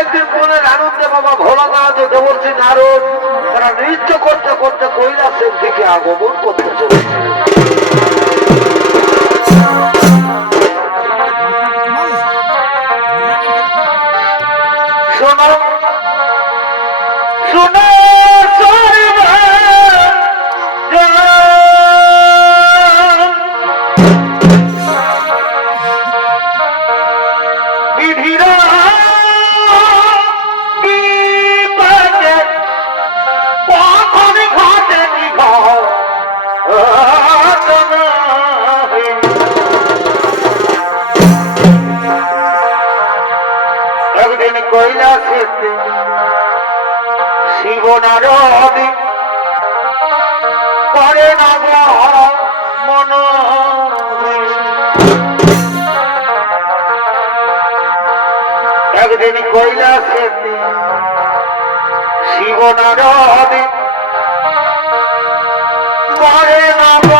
একদিন মনের আনন্দে বাবা ভোলানাথ ও দেবর্ষী নারদ তারা নৃত্য করতে করতে কৈলাসের দিকে আগমন করতে চলেছে। শোনো শোনো একদিন কৈলাসেতে শিব নারদ করে নব মন একদিন কৈলাসেতে শিব নারদ করে নব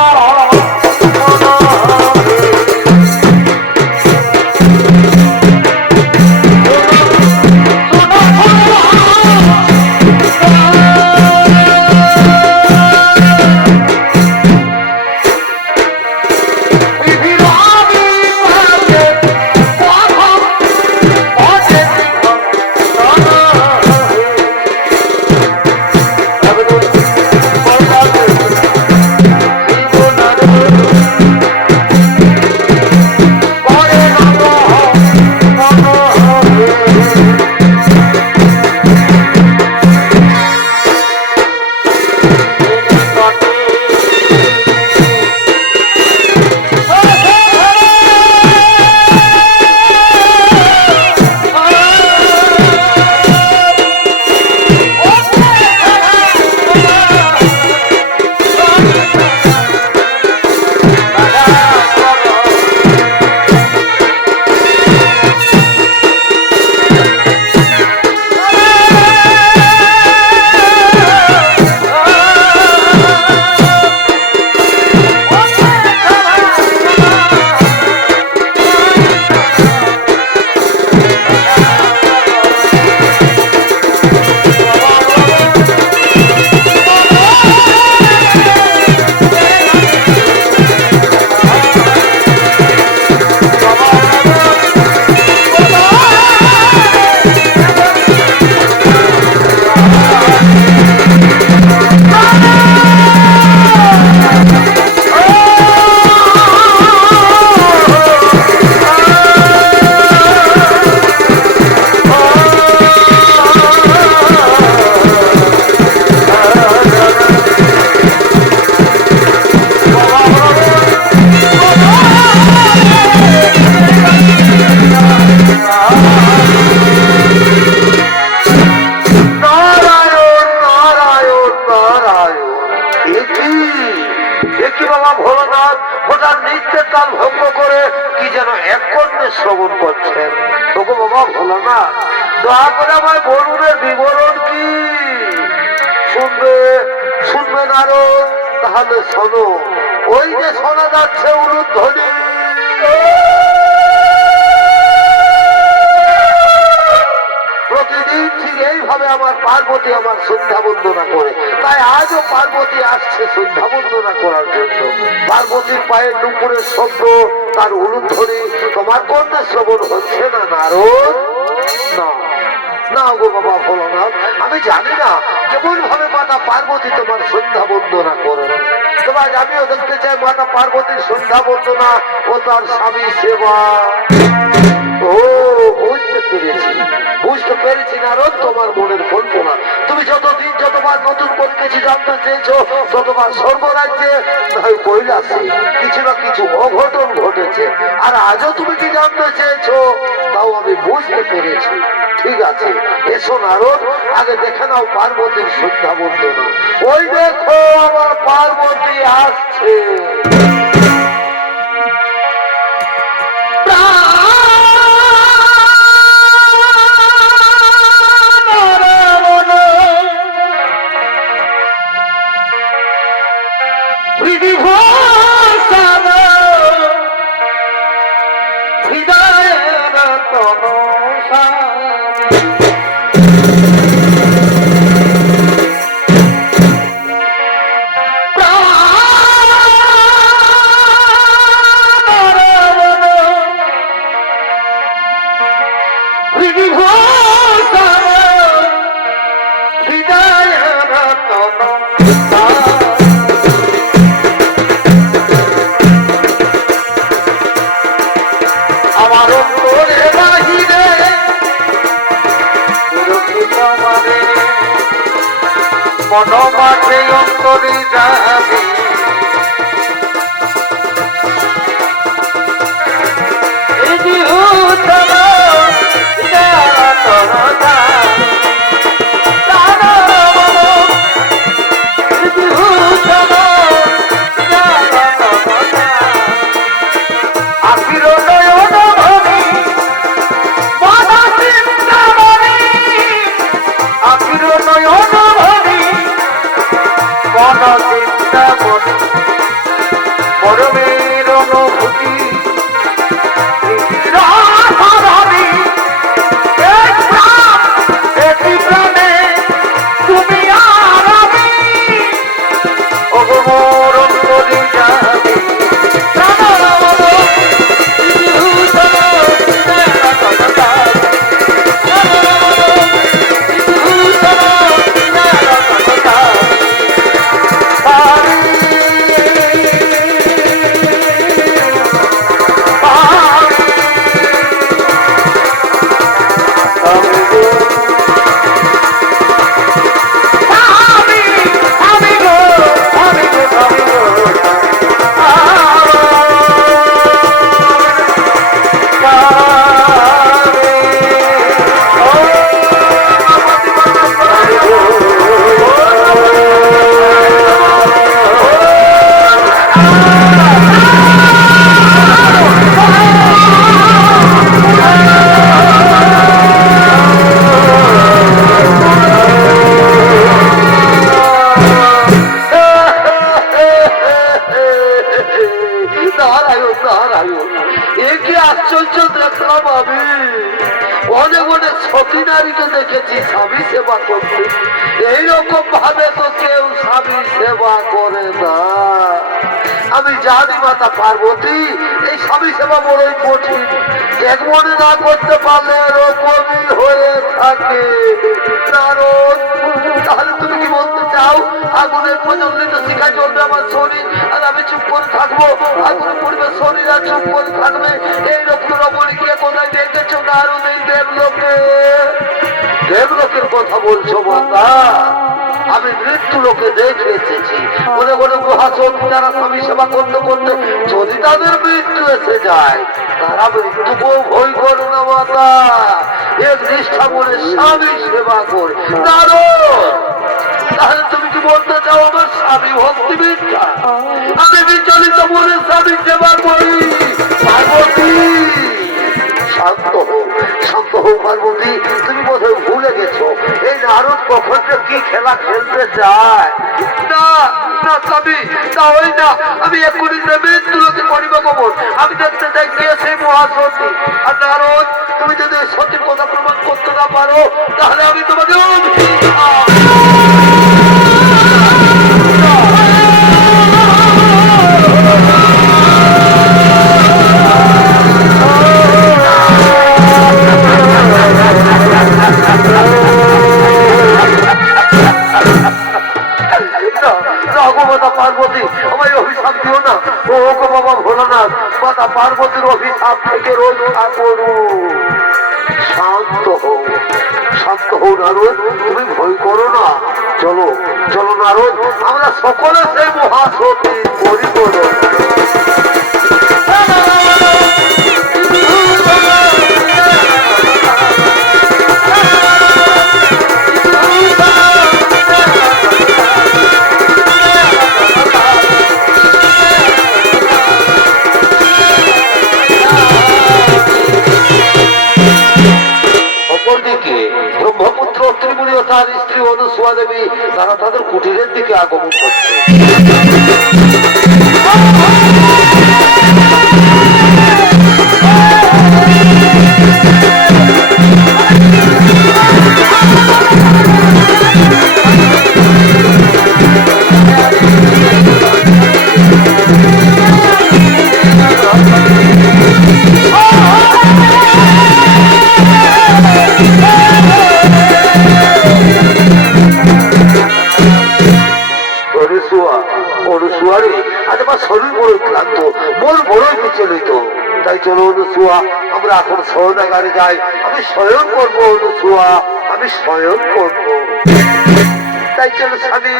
শ্রবণ করছেন। ওগো বাবা ভোলানাথ, দয়া করে আমার বরুণের বিবরণ কি শুনবে শুনবে নারদ? তাহলে শোনো। ওই যে শোনা যাচ্ছে উলুধ্বনি, প্রতিদিন ঠিক এইভাবে আমার পার্বতী আমার সন্ধ্যা বন্দনা করে। তাই আজও পার্বতী আসছে সন্ধ্যা বন্দনা করার জন্য। পার্বতীর পায়ের নুপুরের শব্দ, তার উলুধ্বনি তোমার কর্ণে শ্রবণ হচ্ছে না নারদ? না না গো বাবা ভোলানাথ, আমি জানি না কেমন ভাবে মাতা পার্বতী তোমার সন্ধ্যা বন্দনা করে। তোমার আমিও দেখতে চাই মাতা পার্বতীর সন্ধ্যা বন্দনা ও তার স্বামী সেবা। ও বুঝতে পেরেছি নারদ তোমার মনের কল্পনা। তুমি যতদিন যতবার নতুন করে কিছু জানতে চেয়েছো, ততবার স্বর্গরাজ্যে নয় কৈলাসে কিছু না কিছু অঘটন ঘটেছে। আর আজও তুমি কি জানতে চেয়েছো, তাও আমি বুঝতে পেরেছি। ঠিক আছে, এসো নারদ, আগে দেখে নাও পার্বতীর সন্ধ্যা বন্দনা। ওই দেখো আমার পার্বতী আসছে। বিভূষণ হৃদয় রতন আমার অন্তরে বাহিরে মানে মন মাঝে অন্তরে যাবে পরমের অনুভূতি তুমি আর আমি অগমর অন্তরে যাবে আশ্চর্য দেখলাম আমি অনেক অনেক সতী নারীকে দেখেছি স্বামী সেবা করতে এইরকম ভাবে তো কেউ স্বামী সেবা করে না আমি জানি মাতা পার্বতী এই স্বামী সেবা বড়ই কঠিন এক মনে না করতে পারলে এরকমই হয়ে থাকে কারণ তাহলে তুমি কি বলতে চাও আগুনের প্রজ্বলিত শিখা চলবে আমার শরীর আর আমি চুপ করে থাকবো আগুনের পরিবে শরীর আর চুপ করে থাকবে এইরকম রমণীকে কোথায় দেখেছো দারুণ এই দেবলোকে দেবলোকের কথা বলছো মাতা আমি মৃত্যু লোকে দেখে এসেছি মনে মনে গুহাসন যারা স্বামী সেবা করতে করতে যদি তাদের মৃত্যু এসে যায় তারা মৃত্যুকেও ভয় করে না মাতা এক নিষ্ঠা বলে স্বামী সেবা করে তাহলে তুমি কি বলতে চাও আমার স্বামী ভক্তি মিথ্যা আমি বিচলিত বলে স্বামী সেবা করি পার্বতী শান্ত হো পার্বতী তুমি বোধহয় ভুলে গেছো এই নারদ কখন কি খেলা খেলতে চায় না না স্বামী তা হয় না আমি এক্ষুনি মৃত্যুলোকে করিব কবর আমি দেখতে চাই কে সেই মহাসতী আর নারদ তুমি যদি সতীর কথা প্রমাণ করতে না পারো তাহলে আমি তোমাকে পার্বতী আমায় অভিশাপ দিও না ও গো বাবা ভোলানাথ মাতা পার্বতীর অভিশাপ থেকে রক্ষা করো শান্ত হও নারদ তুমি ভয় করো না চলো চলো নারদ আমরা সকলে সেই মহাসতী পরিবর্তন ব্রহ্মপুত্র ত্রিমুনি ও তার স্ত্রী অনুসুয়া দেবী তারা তাদের কুটিরের দিকে আগমন করছে চলো অনুসুয়া, আমরা এখন শয়নাগারে যাই। আমি শয়ন করবো অনুসুয়া, আমি শয়ন করবো। তাই চলো স্বামী,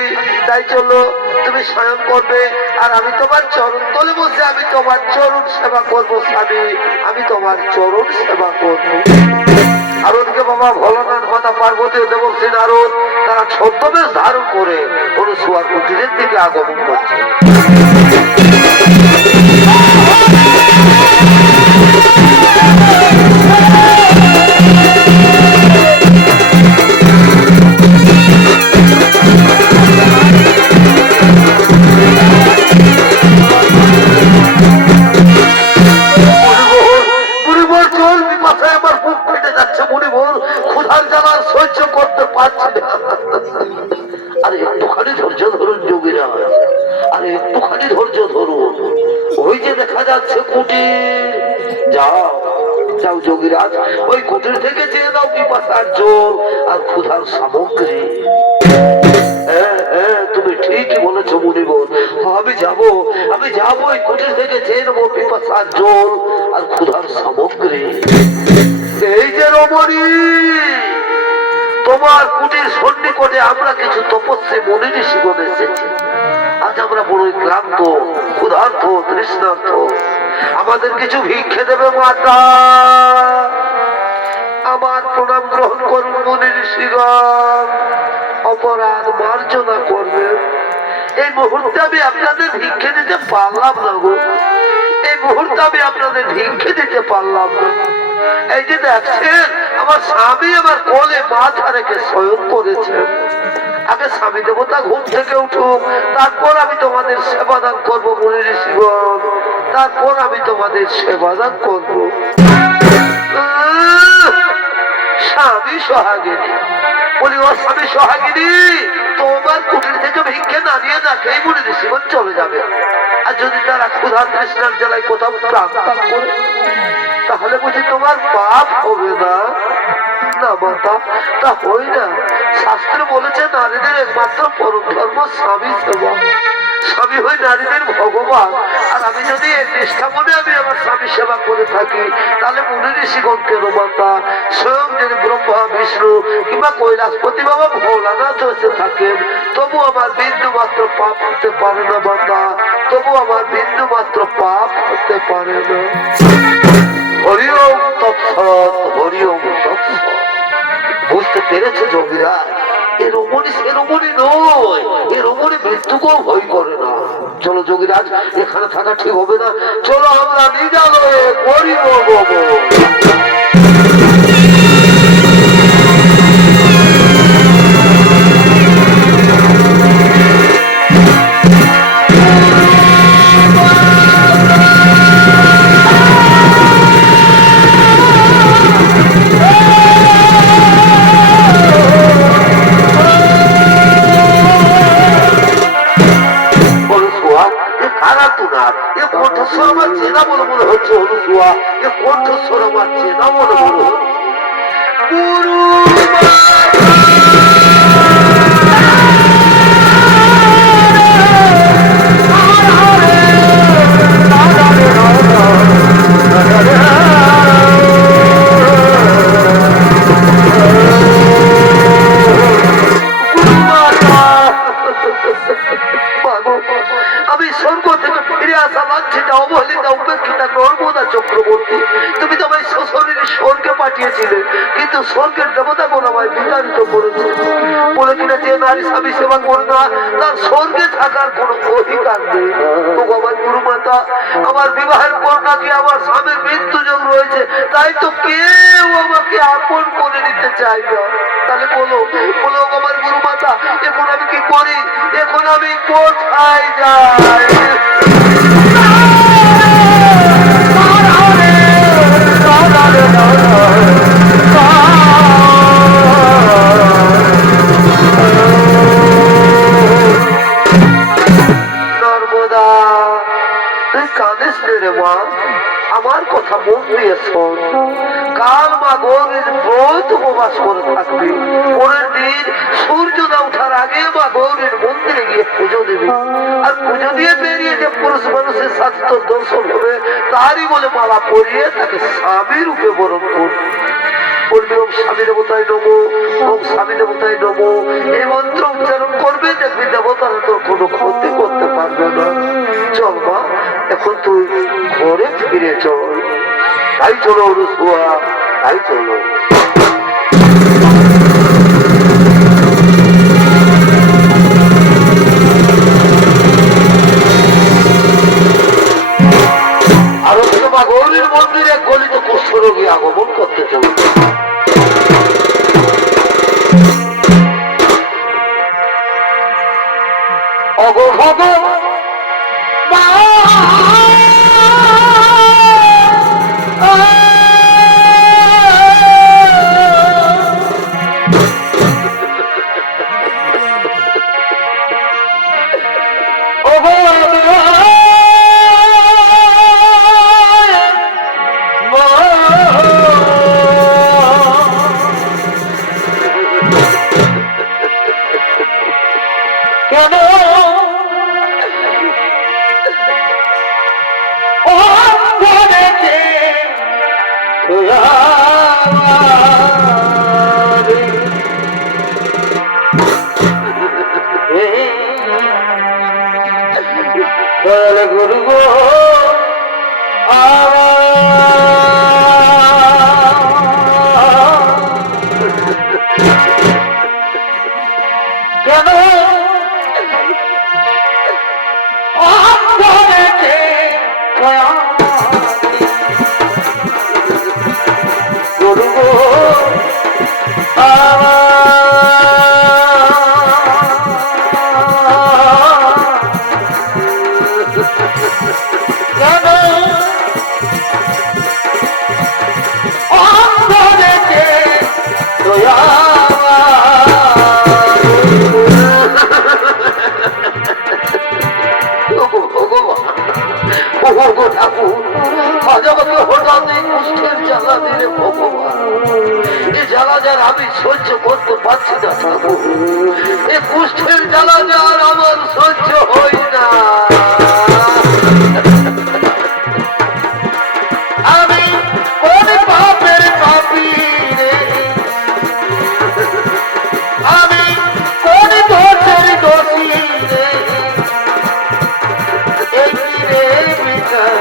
তাই চলো, তুমি শয়ন করবে আর আমি তোমার চরণ তলে বসে আমি তোমার চরণ সেবা করবো স্বামী, আমি তোমার চরণ সেবা করবো। আর ওদিকে বাবা ভোলানাথ, মাতা পার্বতী, দেবশ্রী নারদ তারা ছদ্মবেশ ধারণ করে অনুসুয়ার কুটিরের দিকে আগমন করছে। আরে একটুখানি ধৈর্য ধরুন যোগীরা, আরে একটুখানি ধৈর্য ধরুন। ওই যে দেখা যাচ্ছে কুটির, যাও যাও যোগীরাজ, ওই কুটির থেকে চেয়ে দাও পিপাসার জল আর ক্ষুধার সামগ্রী। হ্যাঁ হ্যাঁ, তুমি ঠিকই বলেছো মুনিবর, আমি যাবো ওই কুটির থেকে চেয়ে নেবো পিপাসার জল আর ক্ষুধার সামগ্রী। এই যে রমণী, তোমার কুটির সন্নিকটে আমরা কিছু তপস্বী মুনি ঋষিগণ এসেছি। আজ আমরা বড়ই ক্লান্ত, ক্ষুধার্ত, তৃষ্ণার্ত, আমাদের কিছু ভিক্ষে দেবে মাতা? আমার প্রণাম গ্রহণ করুন মুনি ঋষিগণ, অপরাধ মার্জনা করবেন। এই মুহূর্তে আমি আপনাদের ভিক্ষে দিতে পারলাম না গো, এই মুহূর্তে আমি আপনাদের ভিক্ষে দিতে পারলাম না। এই যে দেখছেন আমার স্বামী আমার কোলে মাথা রেখে শয়ন করেছেন। আগে স্বামী দেবতা ঘুম থেকে উঠুক, তারপর আমি তোমাদের সেবাদান করবো মুনি ঋষিগণ, তারপর আমি তোমাদের সেবাদান করবো। স্বামী সোহাগিনী, বলি ও স্বামী সোহাগিনী, তোমার কুটির থেকে ভিক্ষে না নিয়ে না খেয়ে মুনি ঋষিগণ চলে যাবে। আর যদি তারা ক্ষুধা তৃষ্ণার জ্বালায় কোথাও প্রাণ ত্যাগ করে, তাহলে বুঝি তোমার পাপ হবে না? না মাতা, তা হয় না। শাস্ত্র বলেছে নারীদের একমাত্র পরম ধর্ম স্বামী সেবা, স্বামী হই নারীদের ভগবান। আর আমি যদি এই নিষ্ঠা মনে আমি আমার স্বামী সেবা করে থাকি, তাহলে মুনি ঋষিগণ কেন মাতা, স্বয়ং যদি ব্রহ্মা বিষ্ণু কিংবা কৈলাসপতি বাবা ভোলানাথ এসে থাকেন, তবু আমার বিন্দু মাত্র পাপ হতে পারে না মাতা, তবু আমার বিন্দু মাত্র পাপ হতে পারে না। হরি ওম তৎসৎ, হরি ওম তৎসৎ। বুঝতে পেরেছো যোগীরা? এ রমণী সে রমণী নয়, এ রমণী মৃত্যুকেও ভয় করে না। চলো যোগীরাজ, এখানে থাকা ঠিক হবে না, চলো আমরা নিজালয়ে করি নব। কণ্ঠস্বর আমার চেনা বলে মনে হচ্ছে অনুসুয়া, এ কণ্ঠস্বর আমার চেনা বলে মনে হচ্ছে। আমি স্বর্গ থেকে ফিরে আসা লাঞ্ছিতা অবহেলিতা উপেক্ষিতা নর্মদা চক্রবর্তী, তুমি তো আমায় সশরীরে স্বর্গে পাঠিয়েছিলে, কিন্তু স্বর্গের দেবতাগণ আমায় বিতাড়িত করেছে, বলে কিনা যে নারী স্বামী সেবা করে না তার স্বর্গে থাকার কোনো অধিকার নেই। তো আমার গুরুমাতা, আমার বিবাহের পর নাকি আমার স্বামীর মৃত্যুযোগ রয়েছে, তাই তো কেউ আমাকে আপন করে নিতে চায় না। তাহলে বলো বলো আমার গুরুমাতা, এখন আমি কি করি, এখন আমি কোথায় যাই? নর্মদা, তুই কাঁদিস রে মা, আমার কথা মন দিয়ে শোন। কাল মা গৌরীর ব্রত উপবাস করে থাকবি, পরের দিন সূর্য না ওঠার আগে মা গৌরীর মন্দিরে গিয়ে গিয়ে পুজো দেবে, আর পুজো দিয়ে বেরিয়ে যে পুরুষ মানুষের স্বাস্থ্য দর্শন হবে তারই বলে মালা পরিয়ে তাকে স্বামী রূপে বরণ করবে। বলবে ওম স্বামী দেবতায় নমো, ওম স্বামী দেবতায় নমো, এই মন্ত্র উচ্চারণ করবে, দেখবি দেবতারা তোর কোনো ক্ষতি করতে পারবে না। চল মা, এখন তুই ঘরে ফিরে চল। তাই চলো রুসুয়া, তাই চলো। গৌরীর মন্দিরে গলিত কুষ্ঠরোগী আগমন করতে চলেছে। অগো ভগবান গুরু কেন আমি সহ্য করতে পারছি না ঠাকুর, এই কুষ্ঠের জ্বালা যার আমার সহ্য হই না। আমি কোন পাপের পাপী রে, আমি কোন দোষের দোষী রে, এই রে বিচার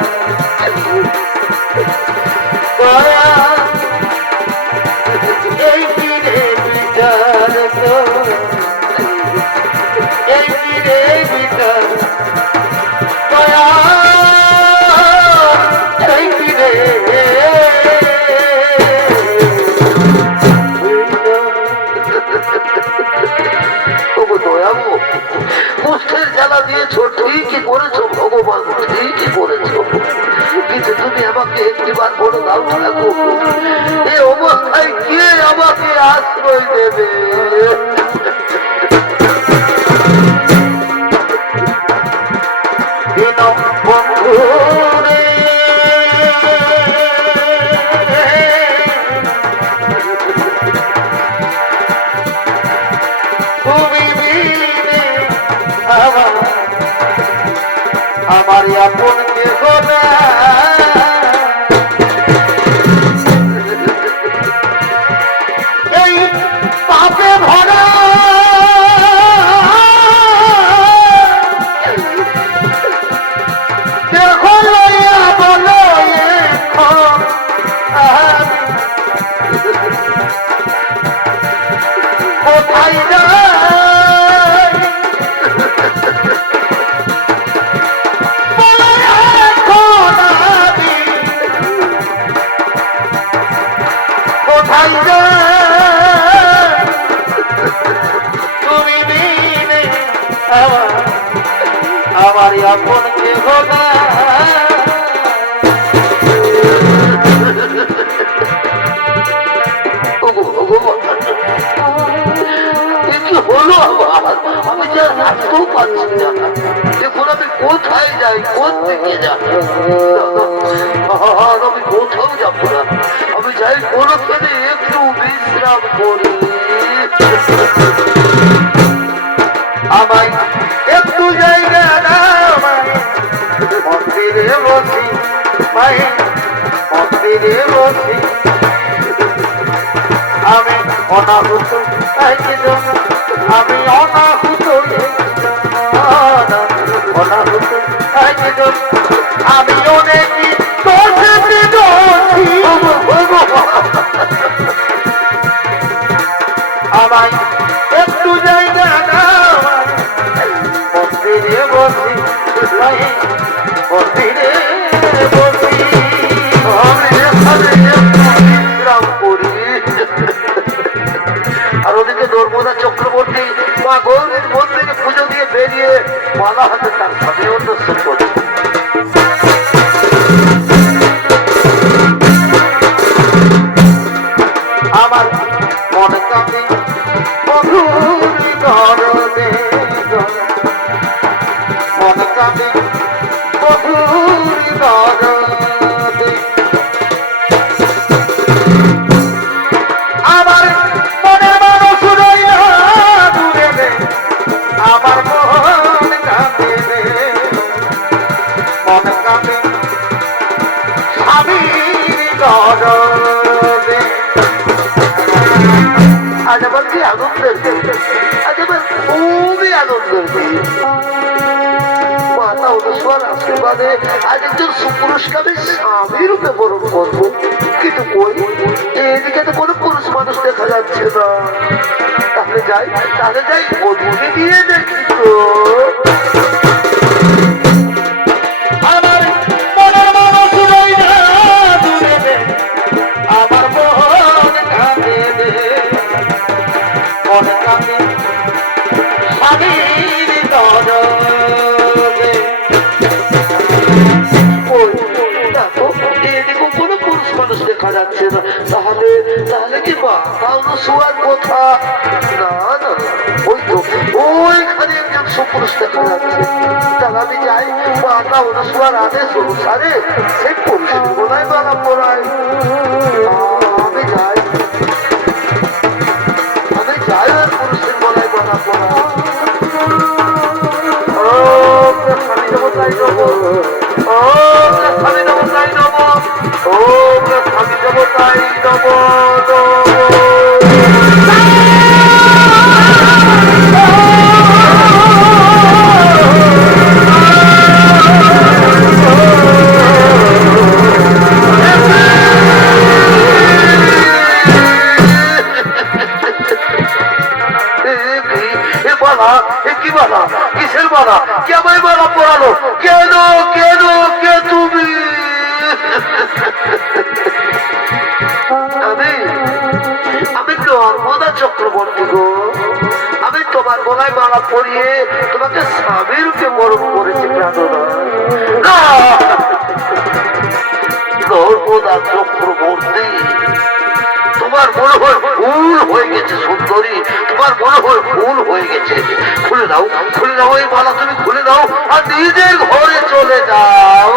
কুষ্ঠের জ্বালা দিয়েছো, ঠিকই করেছো ভগবান, ঠিকই করেছো, কিন্তু তুমি আমাকে একটিবার বলে দাও ঠাকুর, এই অবস্থায় কে আমাকে আশ্রয় দেবে? বন্ধু আমার আপন কেহ না, এই পাপে ভরা দেখো লইয়া বলো কোথায় যাই, কোথায় যাই তুমি বিনে আমার আপন কেহ না। হলো আবার আমি যা রাখতেও পারছি না, দেখুন আমি কোথায় যাই, কোন দিকে যাই, আমি কোথাও যাবো না, আমি যাই কোনোখানে একটু বিশ্রাম করি। আমায় অনাহুত একজন, আমি অনাহুত অনাহুত একজন, আমি অনেকই দোষেতে দোষী। আমায় একটু জায়গা না মন্দিরে বসি, মন্দিরে বসি আর ওদিকে নর্মদা চক্রবর্তী মা গৌরীর মন্দিরে পুজো দিয়ে বেরিয়ে মালা হাতে তার সাথে অন্যস্ত করে। আমার মনে কাঁদে মধুর দরদে, মনে কাঁদে মধুর দরদে, আমার মনে মানুষ রইয়া দূরে রে, আমার মন কাঁদে রে, মন কাঁদে স্বামীর দরদে। আজ আমার কি আনন্দের দিন, আজ আমার খুবই আনন্দের দিন। মাতা অনুস্বার আশীর্বাদে আজ একজন সুপুরুষকে স্বামী রূপে বরণ করবো, কিন্তু কই এদিকে তো কোনো পুরুষ মানুষ দেখা যাচ্ছে না। তাহলে যাই বধূকে গিয়ে দেখি তো। দেখা যাচ্ছে না, তাহলে কি শোয়ার কথা না, না ওই তো ওইখানে একজন সুপুরুষ দেখা যাচ্ছে। তাহলে আমি যাই মাতা অনুসূয়ার আদেশ অনুসারে সেই পুরুষের গলায় মালা পরাই। আমি যাই আর পুরুষের গলায় মালা পরাই। স্বামী দেবতাই নব, স্বামী দেবতাই নব, স্বামী দেবতাই নব। কি বালা, কিসের বালা, কে আমায় বালা পড়ালো, কেন কেন কে তুমি? আমি নর্মদা চক্রবর্তী গো, আমি তোমার গলায় মালা পরিয়ে তোমাকে স্বামী রূপে বরণ করেছি। নর্মদা চক্রবর্তী, তোমার মনে হয় ভুল হয়ে গেছে সুন্দরী, তোমার মনে হয় ভুল হয়ে গেছে। খুলে দাও এই মালা, তুমি খুলে দাও আর নিজের ঘরে চলে যাও।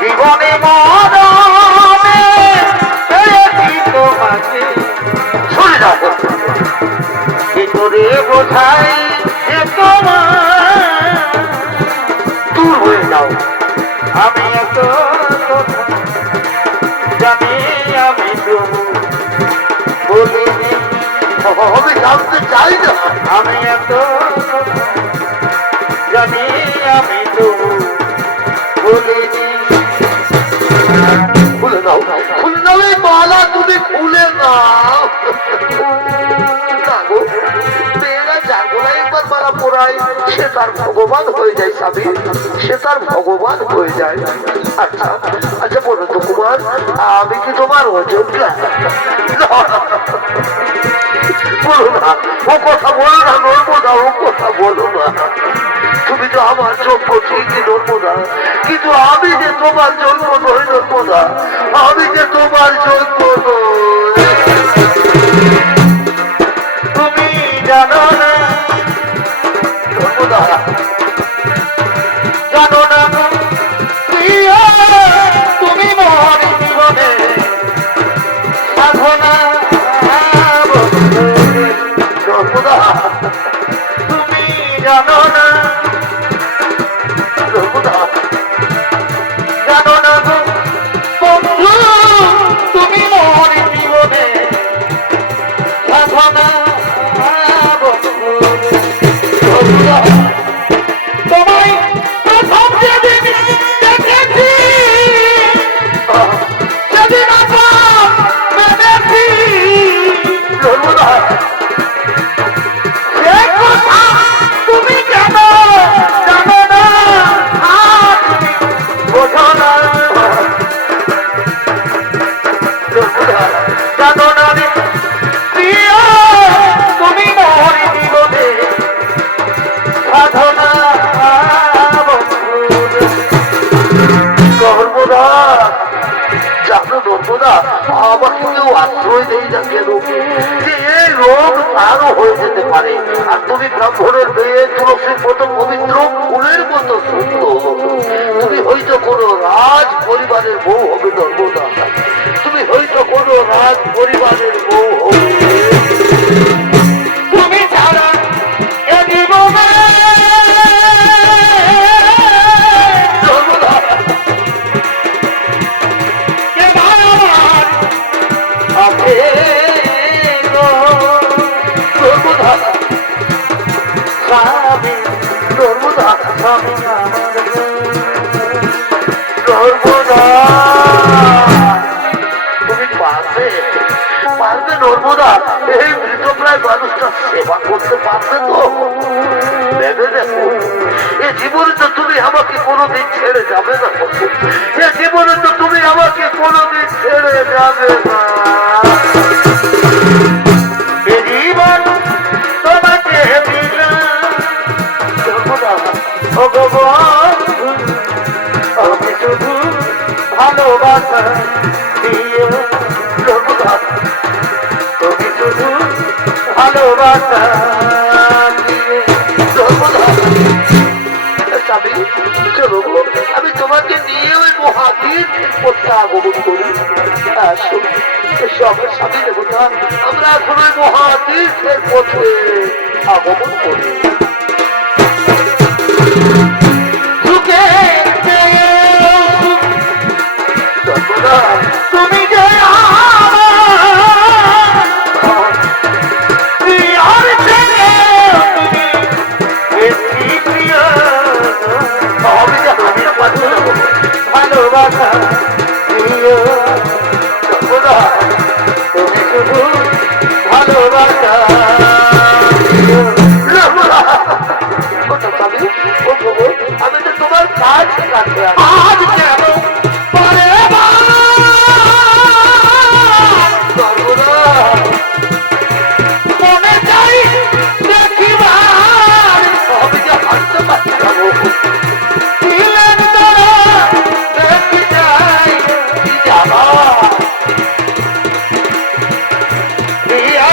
জীবনে মরণে পেয়েছি তোমাকে, চলে যাও। কি করে বোঝাই যে তোমার দূর হয়ে যাও। আমি এত জানি, আমি তবু বলিনি, আমি জানতে চাই না। আমি এত জানি, আমি তবু বলিনি। খুলে নাও এই মালা, তুমি খুলে নাও। মেয়েরা জাগোলা একবার মালা পড়ায় সে তার ভগবান হয়ে যায় স্বামী, সে তার ভগবান হয়ে যায়। আচ্ছা আচ্ছা বলো তো কুমার, আমি কি তোমার অযোগ্য? বলো না, ও কথা বলো না নর্মদা, ও কথা বলো না। তুমি তো আমার যোগ্য ঠিকই নর্মদা, কিন্তু আমি যে তোমার যোগ্য নই নর্মদা, আমি যে তোমার যোগ্য নই। তুমি জানো না নর্মদা, জানো না তুমি মন জীবনে সাধনা নর্মদা, তুমি জানো না নর্মদা, জানো না বন্ধু নর্মদা আমাকে কেউ আশ্রয় দেই না কেন, যে এই রোগ তারও হয়ে যেতে পারে। আর তুমি ব্রাহ্মণের মেয়ে, তুলসীর মতো পবিত্র, ফুলের মতো সুন্দর, তুমি হয়তো কোনো রাজ পরিবারের বউ হবে নর্মদা, তুমি হয়তো কোনো রাজ পরিবারের বউ হবে। তুমি ছাড়া এ জীবনে নর্মদা কে আমার আছে গো, নর্মদা স্বামী, নর্মদা স্বামী আমার গো, নর্মদা তুমি পারবে, পারবে নর্মদা এই মৃতপ্রায় মানুষটার সেবা করতে পারবে তো? ভেবে দেখো, এ জীবনে তো তুমি আমাকে কোনোদিন ছেড়ে যাবে না, এ জীবনে তো তুমি আমাকে কোনোদিন ছেড়ে যাবে না। এ জীবন তোমাকে দিলাম নর্মদা ভগবান, আমি শুধু ভালোবাসা দিয়ে, নর্মদা তুমি শুধু ভালোবাসা দিয়ে। নর্মদা স্বামী, চলো গো, আমি তোমাকে নিয়ে ওই মহাবীর পথে আগমন করি। আসো, এসো আমার স্বামী দেবতা, আমরা এখন ওই মহাতীর্থের পথে আগমন করি। সুখে নর্মদা তুমি যে আমার প্রিয়র ছেলে, তুমি বেশি প্রিয়, আমি যে হাতে পারবো না গো। ভালোবাসা প্রিয়, নর্মদা তুমি শুধু ভালোবাসা প্রিয়। নর্মদা ওটা স্বামী, ও গো, আমি তো তোমার কাজ কাছে আছি। আজ কেন পরে নর্মদা মনে চাই দেখিবার, আমি যে হাঁটতে পারছি না গো। দিলেন তারা দেখি যাই কি যাবা প্রিয়া,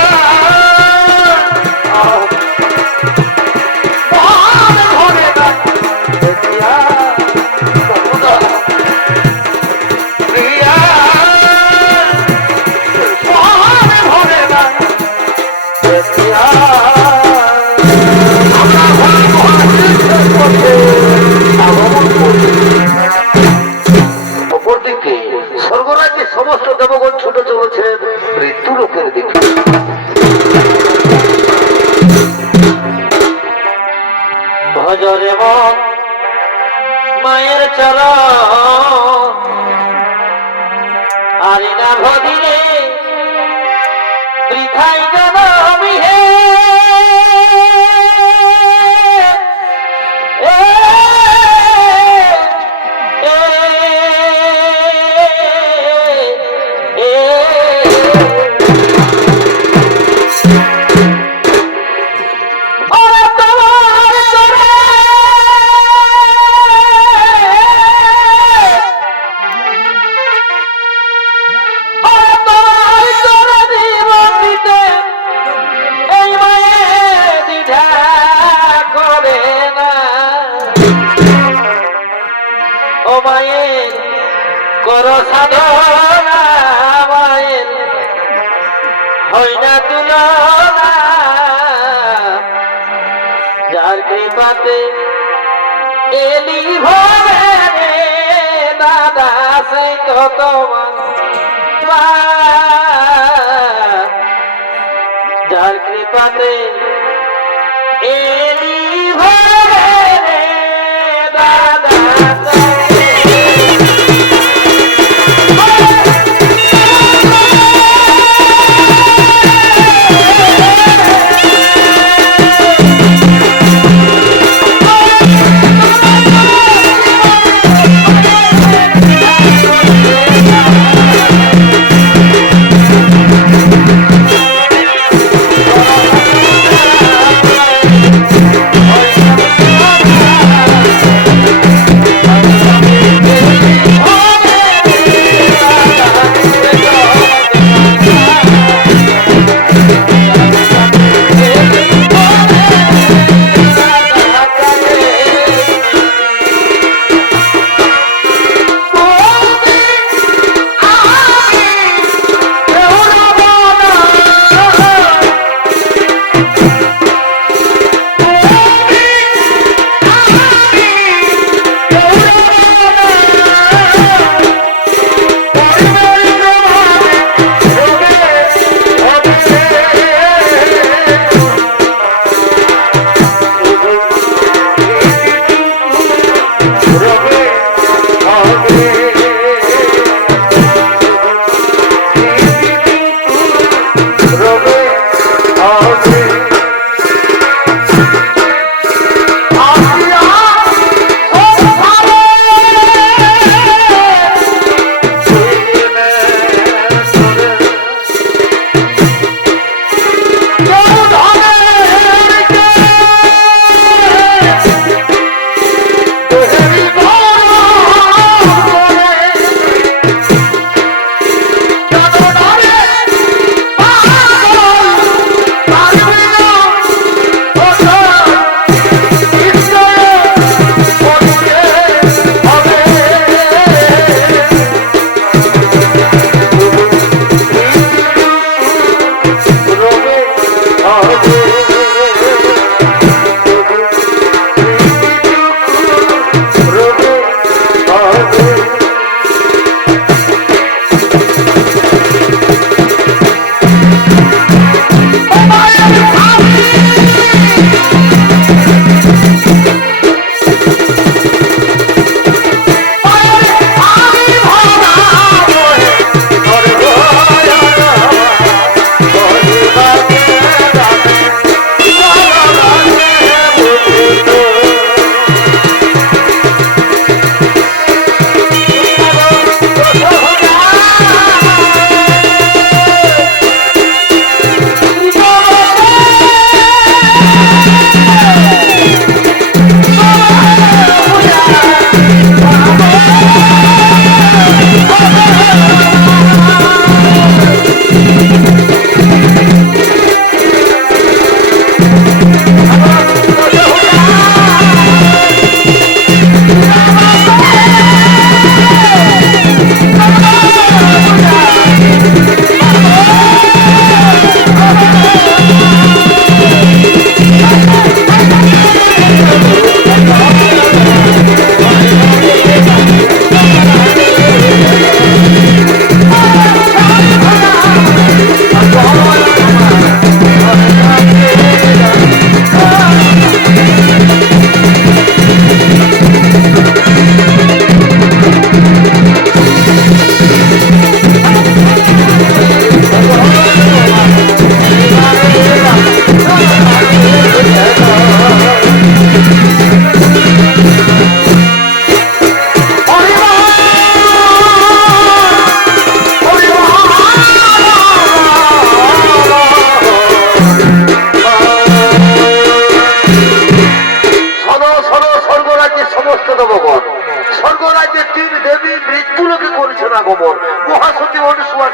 আহ, মন ভরে না দেখিয়া, নর্মদা প্রিয়া, মন ভরে না দেখিয়া। আমরা ওই মহাতীর্থের পথে আগমন করি। অপরদিকে স্বর্গরাজ্যে সমস্ত দেবগণ ছুটে চলেছেন মৃত্যু লোকের দিকে। ভজরে মন মায়ের চরণ, আরি না ভজিলে বৃথাই জনমি হে। মায়ের কর সাধনা, মায়ের হয় না তুলনা, যার কৃপাতে এলি ভরে রে দাদা, সেই তো তোমার মা, যার কৃপাতে এলি ভরে রে দাদা।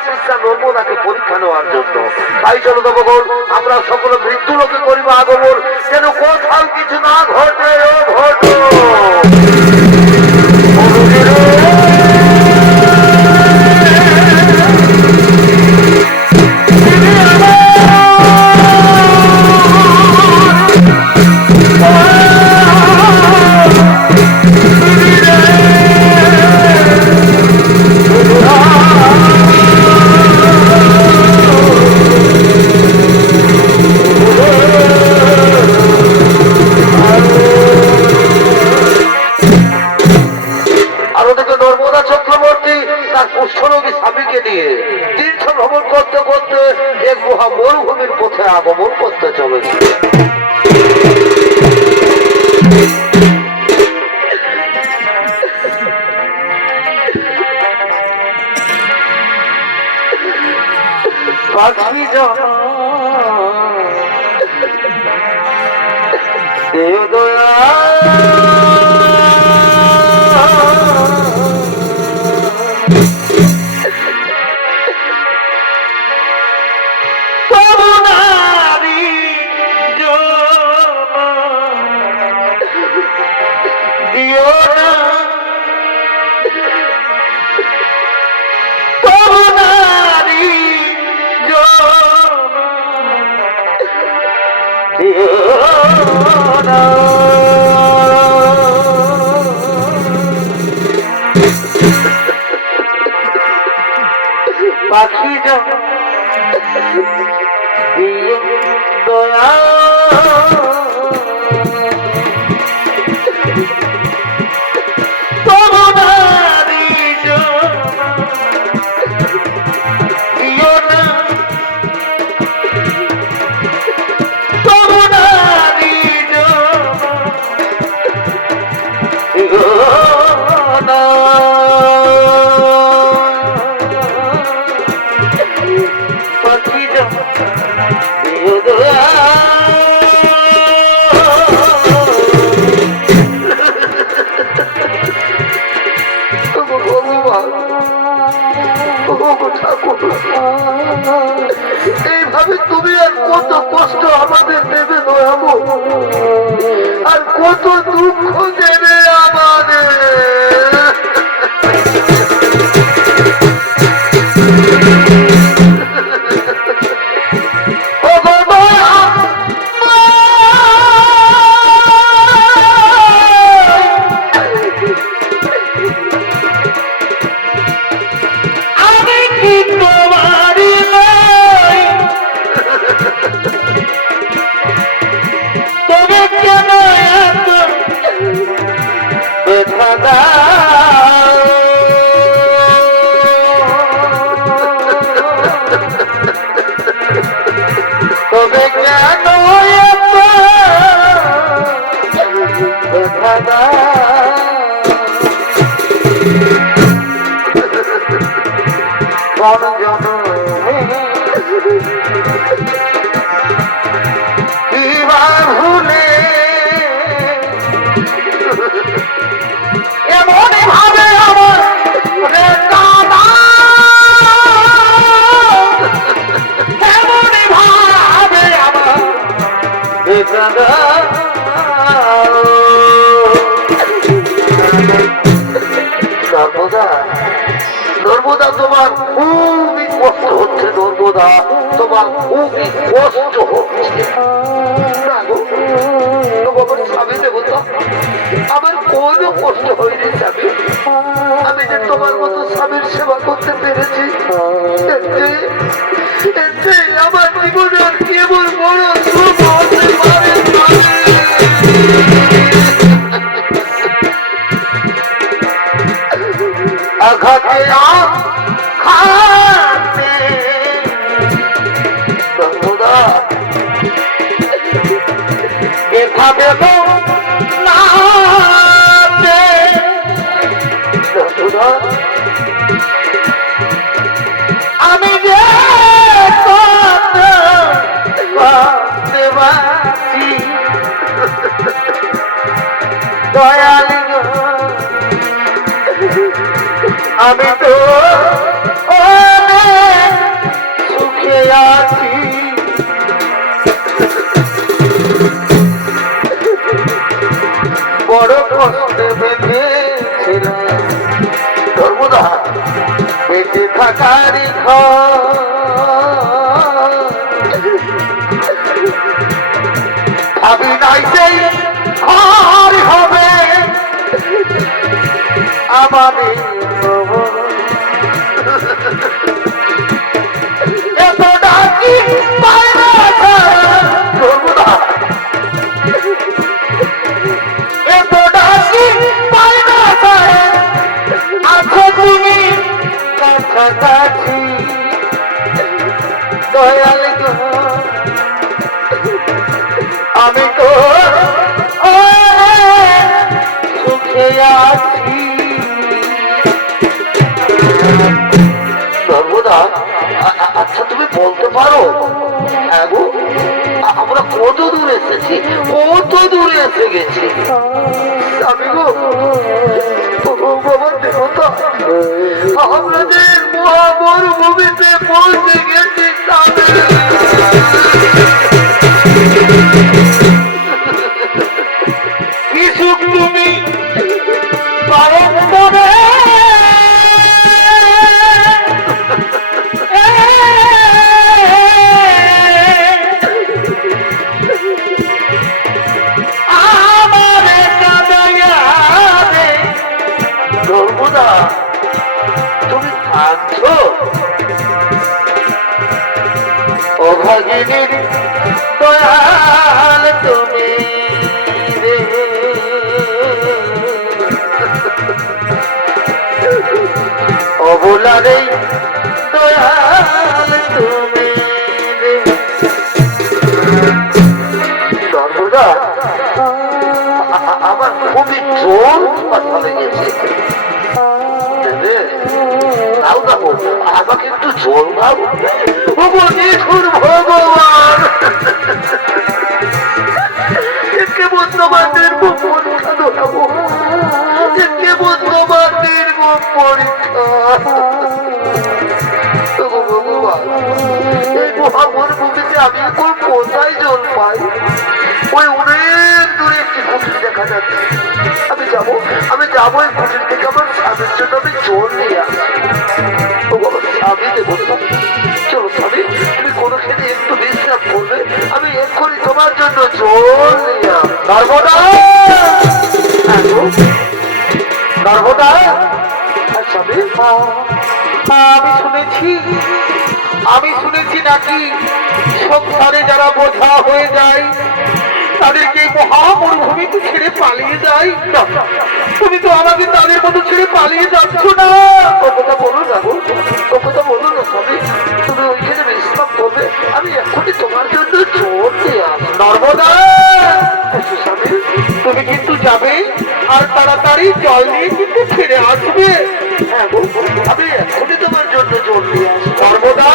আসছিস না নর্মদাকে পরীক্ষা নেওয়ার জন্য। তাই চলো দেবগণ, আমরা সকলে মৃত্যু লোকে করিব আগমন, যেন কোথাও কিছু না ঘটে। ও ঘটো আর ওদিকে নর্মদা চক্রবর্তী তার পুষ্যরোগী স্বামীকে নিয়ে তীর্থ ভ্রমণ করতে করতে এক মহা মরুভূমির পথে আগমন করতে চলেছে। পাখি জন দেও দয়া করুণারি দিও না করুণারি দিও না পাখি জন দিও দয়া করুণারি দিও না করুণারি দিও না পাখি জন দিও দয়া ওগো ভগবান, ওগো ঠাকুর, এইভাবে তুমি আর কত কষ্ট আমাদের দেবে দয়াবো, আর কত দুঃখ দেবে আমাদের। ওগো দয়া, আমি কি তোমারি নই তবে কেন এত ব্যথা দাও তবে কেন এত ব্যথা দাও কোন জনমে কিবার ভুলে এমনই ভাবে আমার রে দাদা এমনই ভাবে আমার রে দাদা নর্মদা, নর্মদা তোমার খুবই কষ্ট হচ্ছে। নর্মদা, তোমার খুবই কষ্ট হচ্ছে। না গো, তোমার স্বামী দেবো তো, আমার কোনো কষ্ট হয়নি স্বামী। আমি যে তোমার মতো স্বামীর সেবা করতে পেরেছি, এতে আমার জীবনে আর কেবল বড় সুখ হতে পারে। আঘাতে আঘাতে নর্মদা, এভাবে না নর্মদা, আমি যে কত করতে পারছি দয়ালি গো আমি তো থাকারি ঘর ভাবি নাই সেই ঘর হবে আমাদের এত ডাকি পায়রা এত ডাকি পায়রা আছো তুমি কাছাকাছি দয়াল গো আমি তো সুখে আছি সর্বদা আচ্ছা তুমি বলতে পারো হ্যাঁ গো আমরা কত দূর এসেছি কত দূরে এসে গেছি আমি গো বাবা দেবতা আমাদের মহামরুভূমিতে পৌঁছে গেছি কি সুখ তুমি পালন করে তুমি থাকছো অভাগিনীর দয়াল তুমি রে অবলারে দয়াল তুমি রে সর্বদা আমার খুবই জোর কথা লেগেছে আমাকে একটু জল দাও ভগবান কেমন তোমাদের পরীক্ষা ধরাবো কেমন তোমাদের পরীক্ষা ভগবান এই মহামরুভূমিতে আমি এখন কোথায় জল পাই ওই অনেক দূরে একটি কুটির দেখা যাচ্ছে আমি যাবো ওই কুটির থেকে আমার স্বামীর জন্য আমি জল নিয়ে আসি স্বামী দেবো চলো স্বামী তুমি কোনো ক্ষেত্রে একটু বিশ্রাম করবে আমি এক্ষুনি তোমার জন্য জল নিয়ে আসি নর্মদা নর্মদা স্বামী আমি শুনেছি নাকি সংসারে যারা বোঝা হয়ে যায় তাদেরকে মহামরুভূমিতে ছেড়ে পালিয়ে যায় তুমি তো আমাকে তাদের মতো ছেড়ে পালিয়ে যাচ্ছ না ও কথা বলো না গো ও কথা বলো না স্বামী তুমি ওইখানে বিশ্রাম করবে আমি এখনই তোমার জন্য জোর দিয়ে আসি নর্মদা স্বামী তুমি কিন্তু যাবে আর তাড়াতাড়ি জল নিয়ে কিন্তু ফিরে আসবে হ্যাঁ গো আমি এখনই তোমার জন্য জোর দিয়ে আসি নর্মদা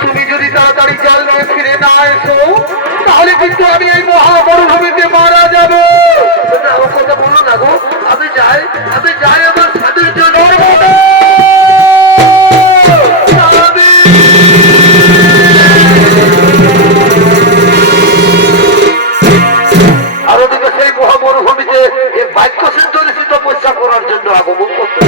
তুমি যদি তাড়াতাড়ি জল নিয়ে ফিরে না এসো তাহলে কিন্তু আমি এই মহামরুভূমিতে মারা যাবো ও কথা বলো না গো আমি যাই আমার স্বামীর জন্য আর ওদিকে সেই মহামরুভূমিতে এই বাক্য সেন্টারে তপস্যা করার জন্য আগমন করতে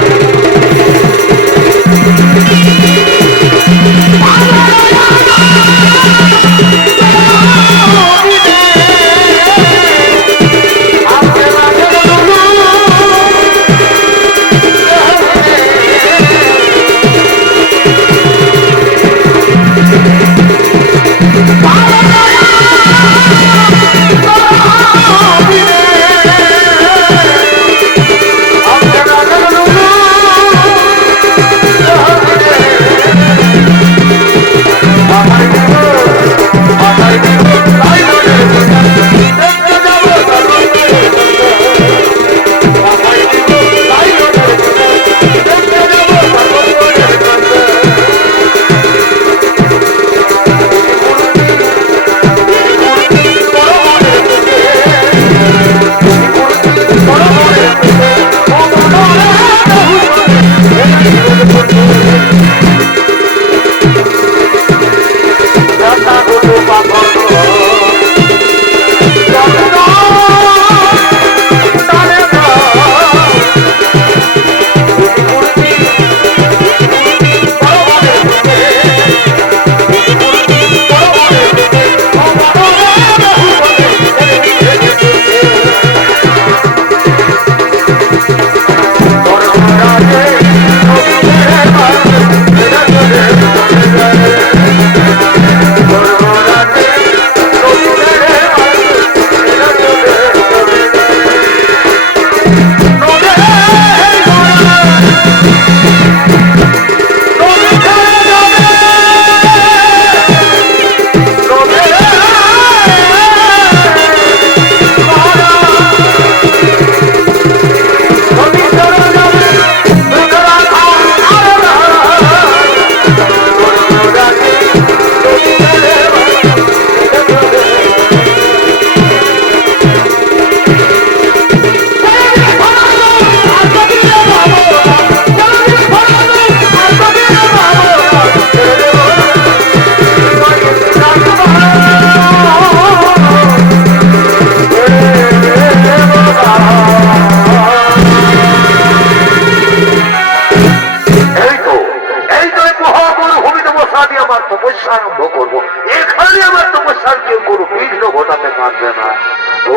আশা দিয়ে আমার তপস্যা আরম্ভ করবো। এখানে আমার তপস্যার কেউ কোনো বিঘ্ন ঘটাতে পারবে না।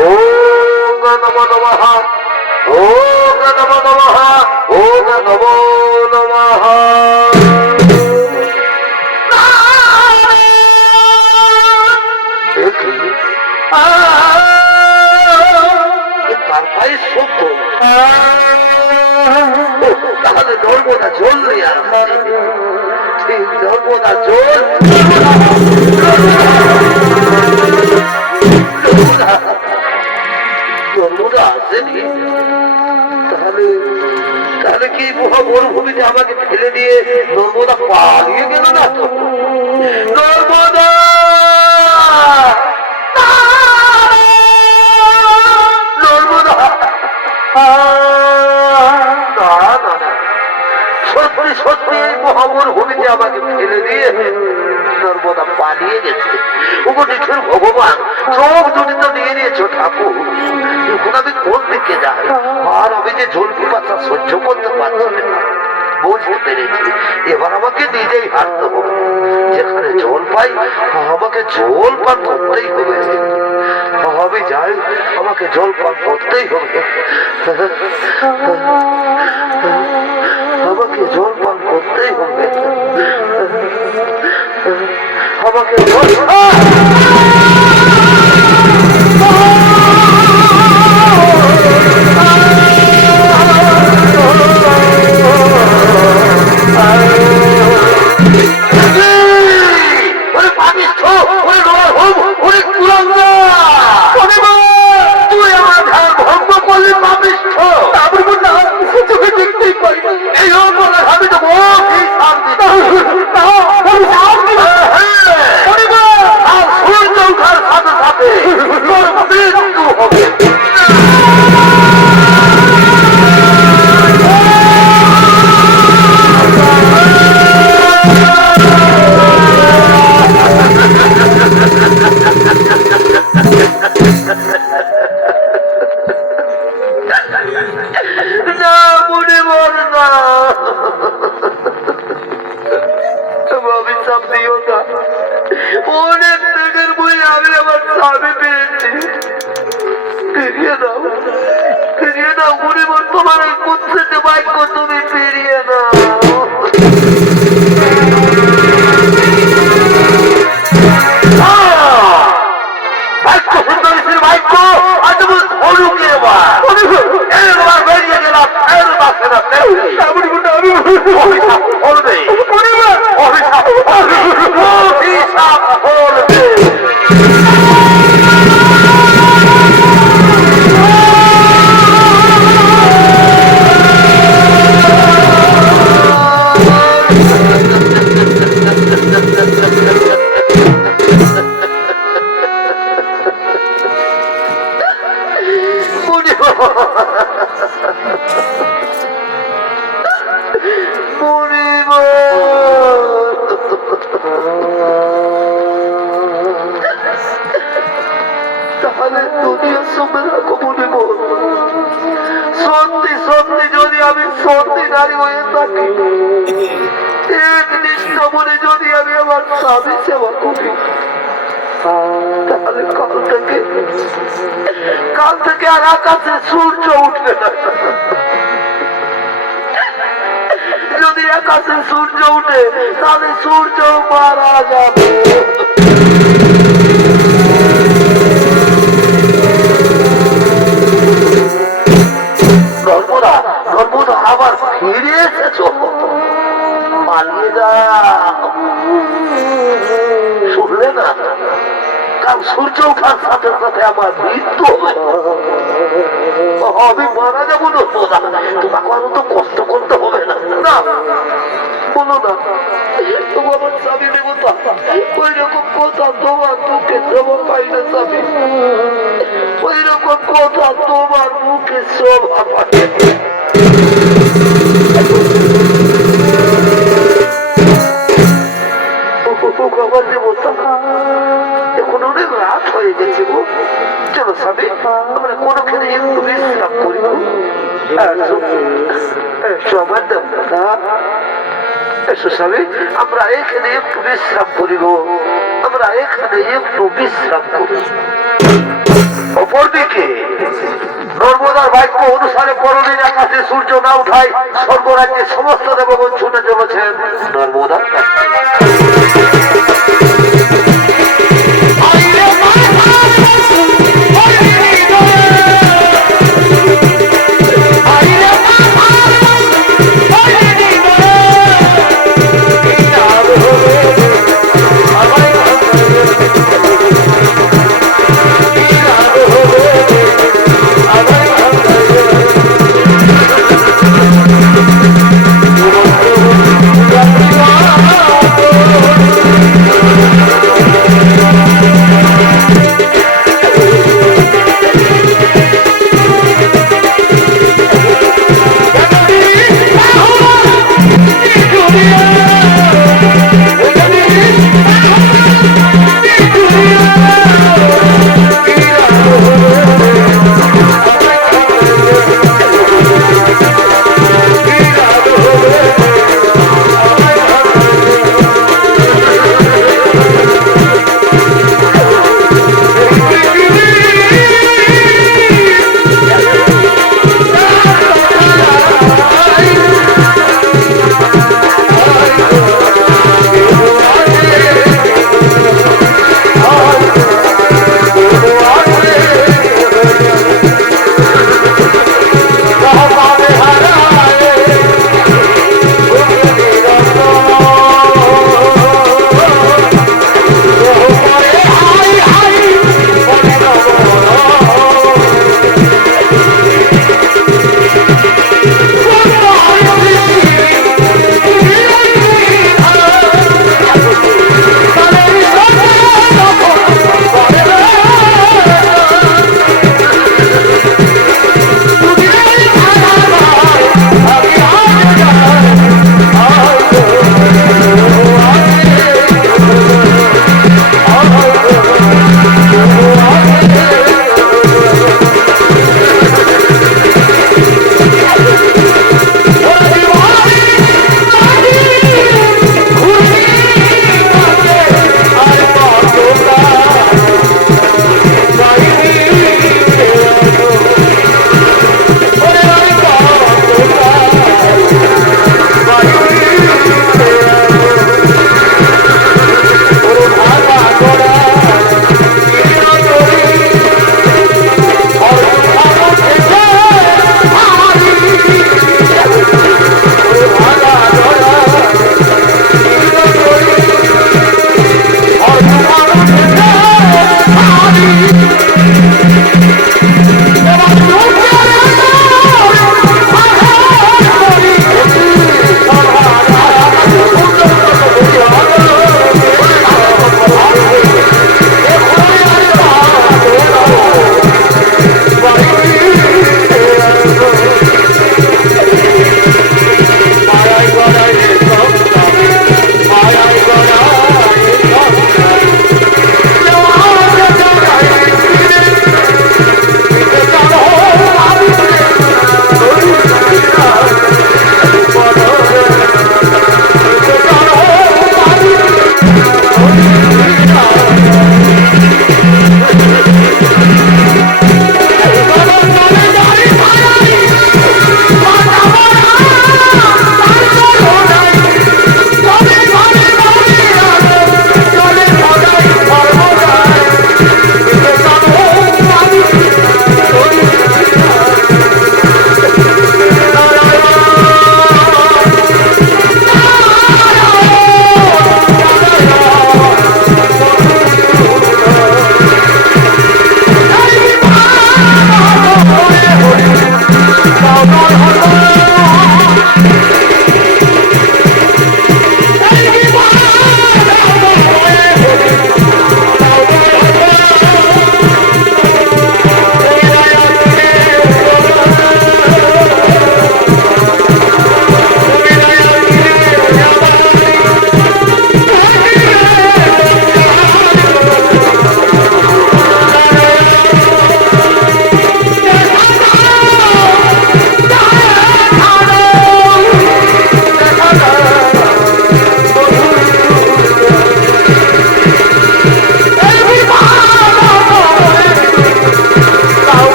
ওম নমো নমঃ, ওম নমো নমঃ, ওম নমো নমঃ। তার পায়ে শব্দ, তাহলে নর্মদা জল নিয়ে আসছে। ঠিক নর্মদা জল, নর্মদা আসেনি। তাহলে তাহলে কি মহা মরুভূমিতে আমাকে ফেলে দিয়ে নর্মদা পালিয়ে গেল না তো? নর্মদা নর্মদা, না না না, সত্যি সত্যি এই মহামরুভূমিতে আমাকে ফেলে দিয়ে নর্মদা পালিয়ে গেছে। ওগো নিঠুর ভগবান, চোখ দুটি তো নিয়ে নিয়েছো ঠাকুর, এখন আমি কোন দিকে যাই? আর আমি যে জল পিপাসা সহ্য করতে পারছি না। বুঝতে পেরেছি, এবার আমাকে নিজেই হাঁটতে হবে। যেখানে জল পাই আমাকে জল পান করতেই হবে। আমি যাই, আমাকে জল পান করতেই হবে। আমাকে জল পান করতেই হবে। আমাকে জল অনেক টাকার বই আমি আমার স্বামী পেয়েছি। ফিরিয়ে দাও, ফিরিয়ে দাও গরিব, তোমার ওই কুৎসিত বাক্য তুমি ফিরিয়ে দাও। বাক্য সুন্দরীর বাক্য আজ ধরুকে এবার বেরিয়ে গেলাম। অভিশাপ করবে, অভিশাপ করবে, অভিশাপ করবে। তাহলে দুনিয়া সঙ্গে রাখো মনে বল, সত্যি সত্যি যদি আমি সত্যি নারী হয়ে থাকি, এক নিষ্ঠ মনে যদি আমি আমার স্বামী সেবা করি, তাহলে কাল থেকে আর আকাশে সূর্য উঠবে না। যদি আকাশে সূর্য উঠে তাহলে সূর্য মারা যাবে। নর্মদা, নর্মদা আবার ফিরে এসেছো, পালিয়ে যাও। শুনলে না, কাল সূর্য ওঠার সাথে সাথে আমার মৃত্যু হবে। আমি মারা যাবো নর্মদা, তোমাকে আর তো কষ্ট করতে হবে না। না বলো না, তোমার আমার স্বামী দেবতা, ওই রকম কথা তোমার মুখে শোভা পাই না স্বামী, ওই রকম কথা তোমার মুখে শোভা পাই। আমার দেবতা, এখন অনেক রাত হয়ে গেছে গো, চলো স্বামী আমরা কোনোখানে একটু বিশ্রাম করি। আমার দেবতা, এসো স্বামী, আমরা এখানে একটু বিশ্রাম করিব, আমরা এখানে একটু বিশ্রাম করি। অপরদিকে নর্মদার বাক্য অনুসারে পরদিন আকাশে সূর্য না উঠায় স্বর্গরাজ্যের সমস্ত দেবগণ ছুটে চলেছেন নর্মদার কাছে। Oh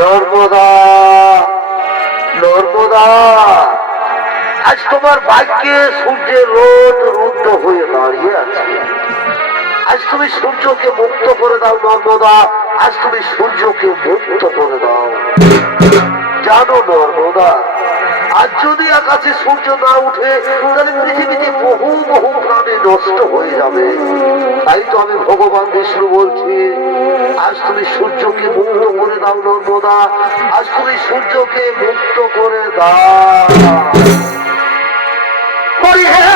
নর্মদা, নর্মদা, আজ তোমার ভাগ্যে সূর্যের রোদ রুদ্ধ হয়ে দাঁড়িয়ে আছে। আজ তুমি সূর্যকে মুক্ত করে দাও নর্মদা, আজ তুমি সূর্যকে মুক্ত করে দাও। জানো নর্মদা, আজ যদি আকাশে সূর্য না উঠে তাহলে পৃথিবীতে বহু বহু প্রাণী নষ্ট হয়ে যাবে। তাই তো আমি ভগবান বিষ্ণু বলছি, আজ তুমি সূর্যকে মুক্ত করে দাও নর্মদা, আজ তুমি সূর্যকে মুক্ত করে দাও। হরি হে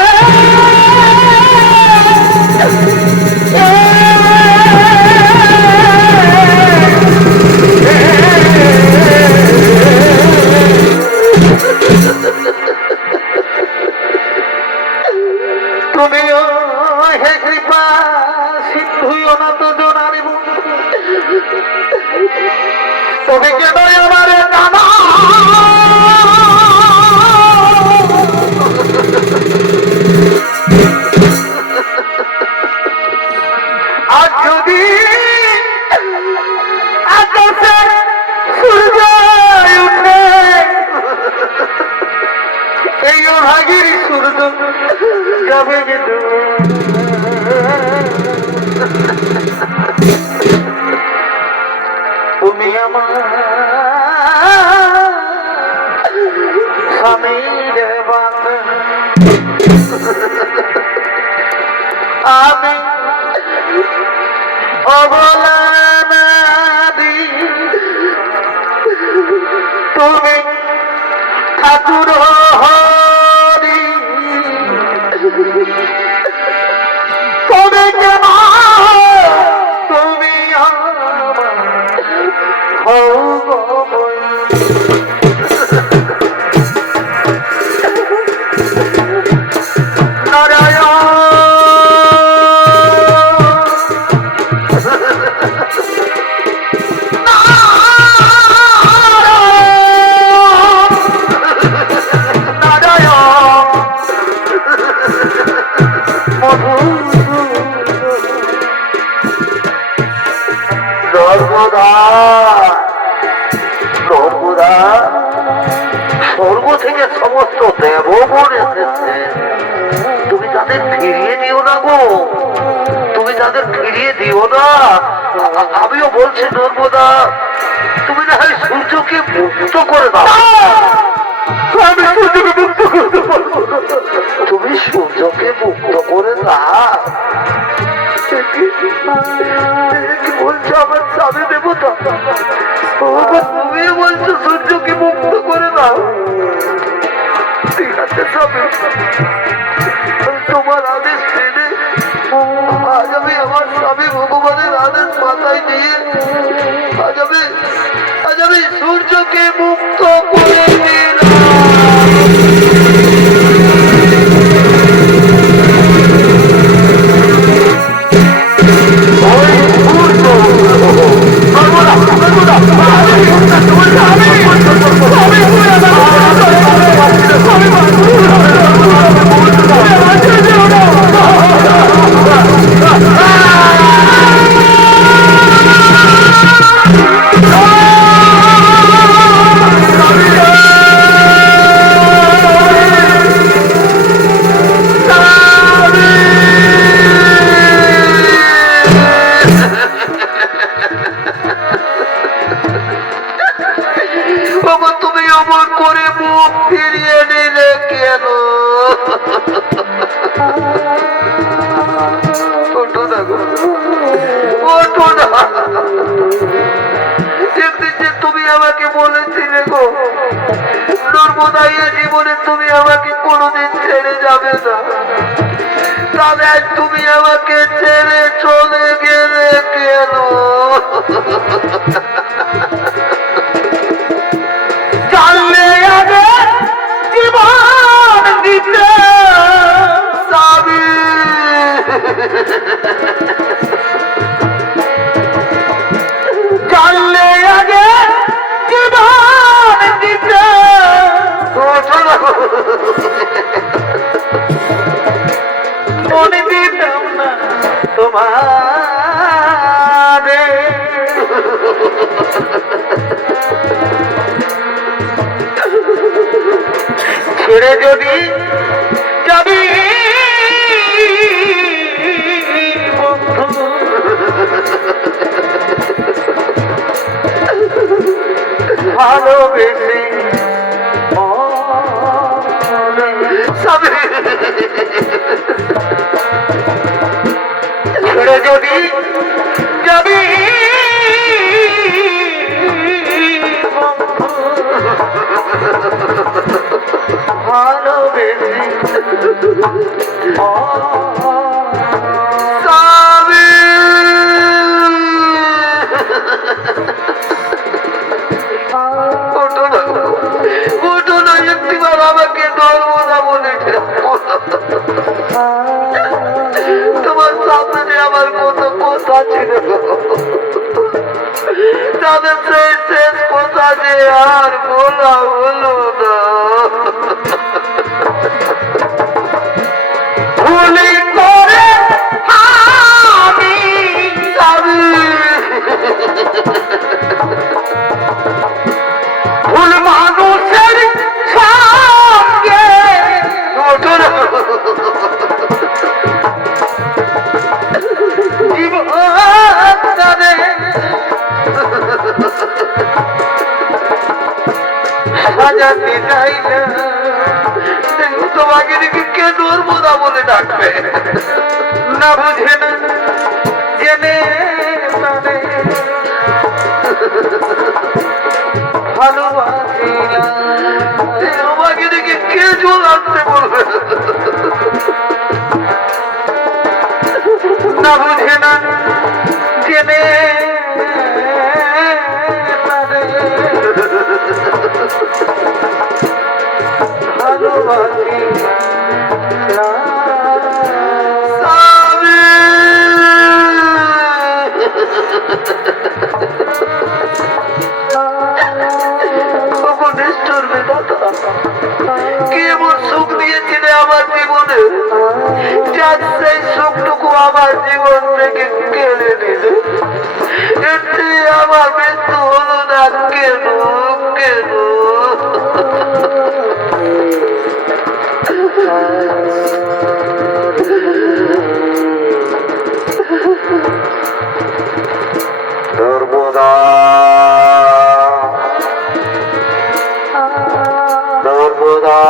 তুমিও হে কৃপা সিদ্ধু অনাথ জনারি তুমি কেন আমার কানা আজ যদি আকাশে সূর্য উঠে এই ভাগির সূর্য যাবে কিন্তু তুমি আমার স্বামীর বান্ধব আমি অবলা নদী তুমি ঠাকুর হরি তুমি কেন তুমি নর্মদা, নর্মদা, স্বর্গ থেকে সমস্ত দেবগণ এসেছে, তুমি তাদের ফিরিয়ে দিও না গো, তুমি তাদের ফিরিয়ে দিও না। আমিও বলছি নর্মদা, তুমি না হয় সূর্যকে মুক্ত করে দাও। আমি সূর্যকে মুক্ত করতে পারবো না। তুমি সূর্যকে মুক্ত করে দাও। কি বলছো আমার স্বামী দেবতা? তুমি বলছো সূর্যকে মুক্ত করে দাও। ঠিক আছে স্বামী, তোমার আদেশ মেনে আজ আমি আমার স্বামী ভগবানের আদেশ মাথায় নিয়ে আজ আমি সূর্যকে মুক্ত করে দিলাম। তুমি অমর করে মুখ ফিরিয়ে নিলে কেন? ওঠো না গো, ওঠো না। একদিন যে তুমি আমাকে বলেছিলে গো নর্মদা, এ জীবনে তুমি আমাকে কোনোদিন ছেড়ে যাবে না, তবে আজ তুমি আমাকে ছেড়ে চলে গেলে কেন? জানলে আগে জীবন দিতে স্বামী, জানলে আগে জীবন দিতে ছেড়ে যদি যাবি বন্ধু, ভালোবেসে ছেড়ে যদি যাবি ভালোবেসে একটিবার আমাকে ধর্ম না বলে তোমার সামনে আমার কত কথা ছিল, তাদের সেই শেষ কথা যে আর বলা হলো না। ভুলি করে ভুল মানুষের সঙ্গে সাজাতে চাই না, তোমাকে দেখে কে ধরবো না বলে ডাকবে, না বুঝে না জেনে ভালোবাসিলাম, তোমাকে দেখে কে জল আনতে বলবে, না বুঝে না জেনে ভালোবাসি কেমন সুখ দিয়েছিলে আমার জীবনে, যার সেই সুখটুকু আমার জীবন থেকে কেড়ে নিলে, এতে আমার মৃত্যু হলো না কেন কেন? নর্মদা নর্মদা,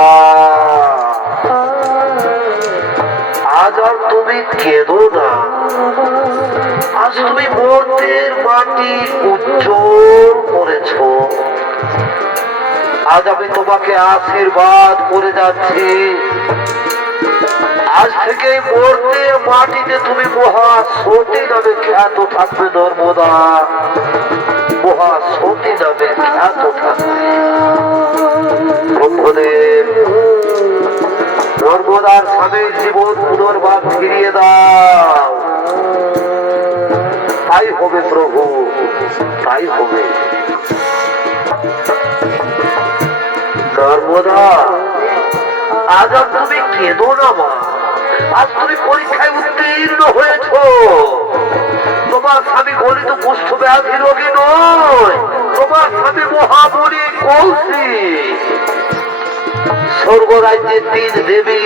আজ আর তুমি কেঁদো না, আজ তুমি মর্তের মাটি উজ্জ্বল করেছ, আজ আমি তোমাকে আশীর্বাদ করে যাচ্ছি, আজ থেকে মর্তের মাটিতে তুমি মহা সতী নামে খ্যাত থাকবে। নর্মদা মহা সতী নামে খ্যাত থাকবে। ব্রহ্মদেব নর্মদার স্বামীর জীবন পুনর্বার ফিরিয়ে দাও, তাই হবে প্রভু, তাই হবে। নর্মদা আজ আর তুমি কেঁদো না মা, আজ তুমি পরীক্ষায় উত্তীর্ণ হয়েছ, তোমার স্বামী গলিত কুষ্ঠ ব্যাধি রোগী নয়, তোমার স্বামী মহাবলী কৌশিক, স্বর্গ রাজ্যের তিন দেবী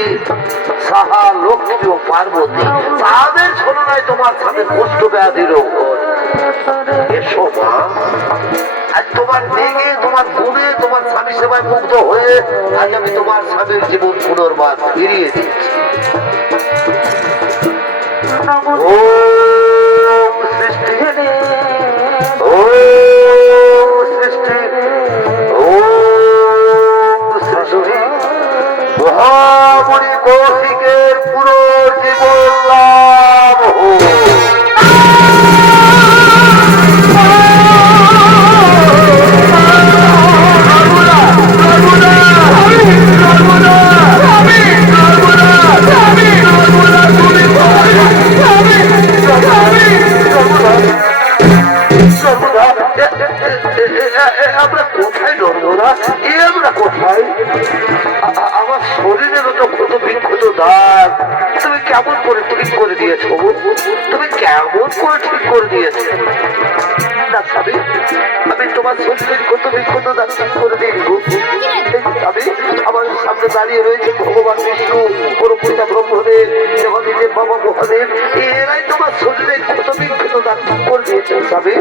সাহা লক্ষ্মী ও পার্বতী, তাদের ছলনায় তোমার স্বামীর কুষ্ঠ ব্যাধি রোগ। এসো মা, আজ তোমার মেঘে তোমার গুণে তোমার স্বামী সেবায় মুগ্ধ হয়ে আজ আমি তোমার স্বামীর জীবন পুনর্বার ফিরিয়ে দিচ্ছি। ওম সৃষ্টি ওম সৃষ্টি ওম সৃষ্টি, মহামণি কৌশিকের পুনর্জীবন লাভ হোক। আমরা কোথায় নর্মদা, আমরা কোথায়? আমার শরীরের তো ক্ষত বিক্ষত দাগ তুমি কেমন করে ঠিক করে দিয়েছো, তুমি কেমন করে ঠিক করে দিয়েছো? না স্বামী, আমি তোমার শরীরের ক্ষত বিক্ষত দাগ ঠিক করে দিই। আমি আমার স্বামী সামনে দাঁড়িয়ে রয়েছে ভগবান বিষ্ণু, পরপিতা ব্রহ্মদেব, দেবাদিদেব বাবা মহাদেব, এরাই তোমার শরীরে ক্ষতবিন ক্ষত দান করে দিয়েছেন স্বামী।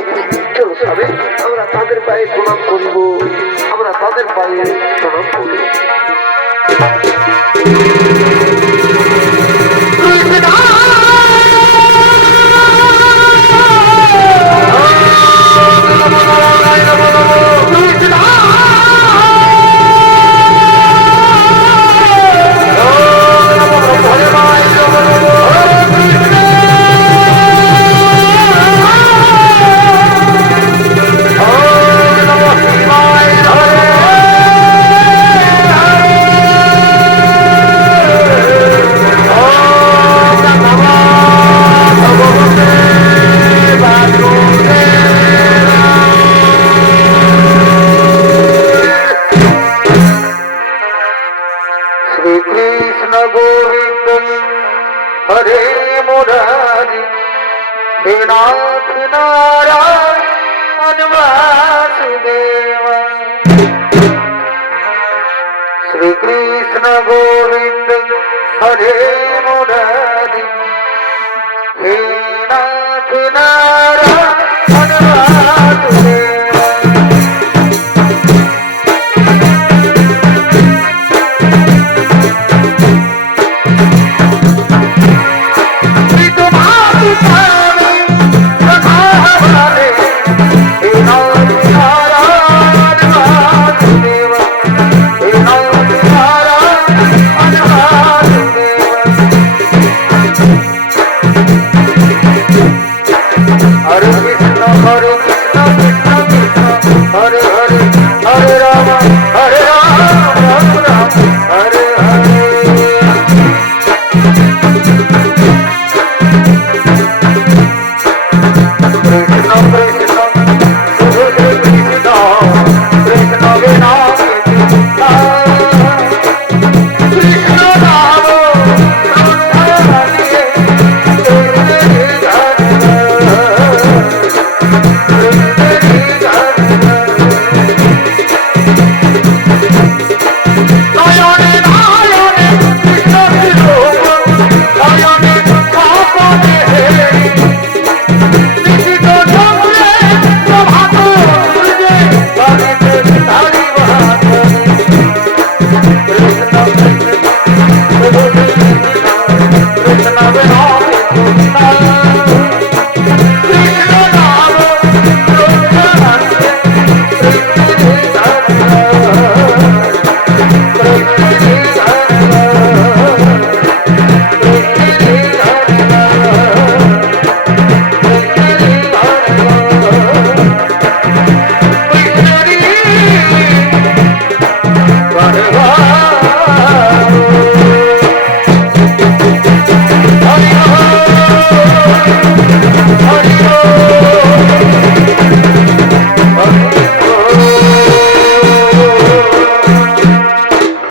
চলো স্বামী, আমরা তাদের পায়ে প্রণাম করিব, আমরা তাদের পায়ে প্রণাম করিব। শ্রীকৃষ্ণ গোবিন্দ হরে মুরারি, হে নাথ নারায়ণ বাসুদেব। শ্রীকৃষ্ণ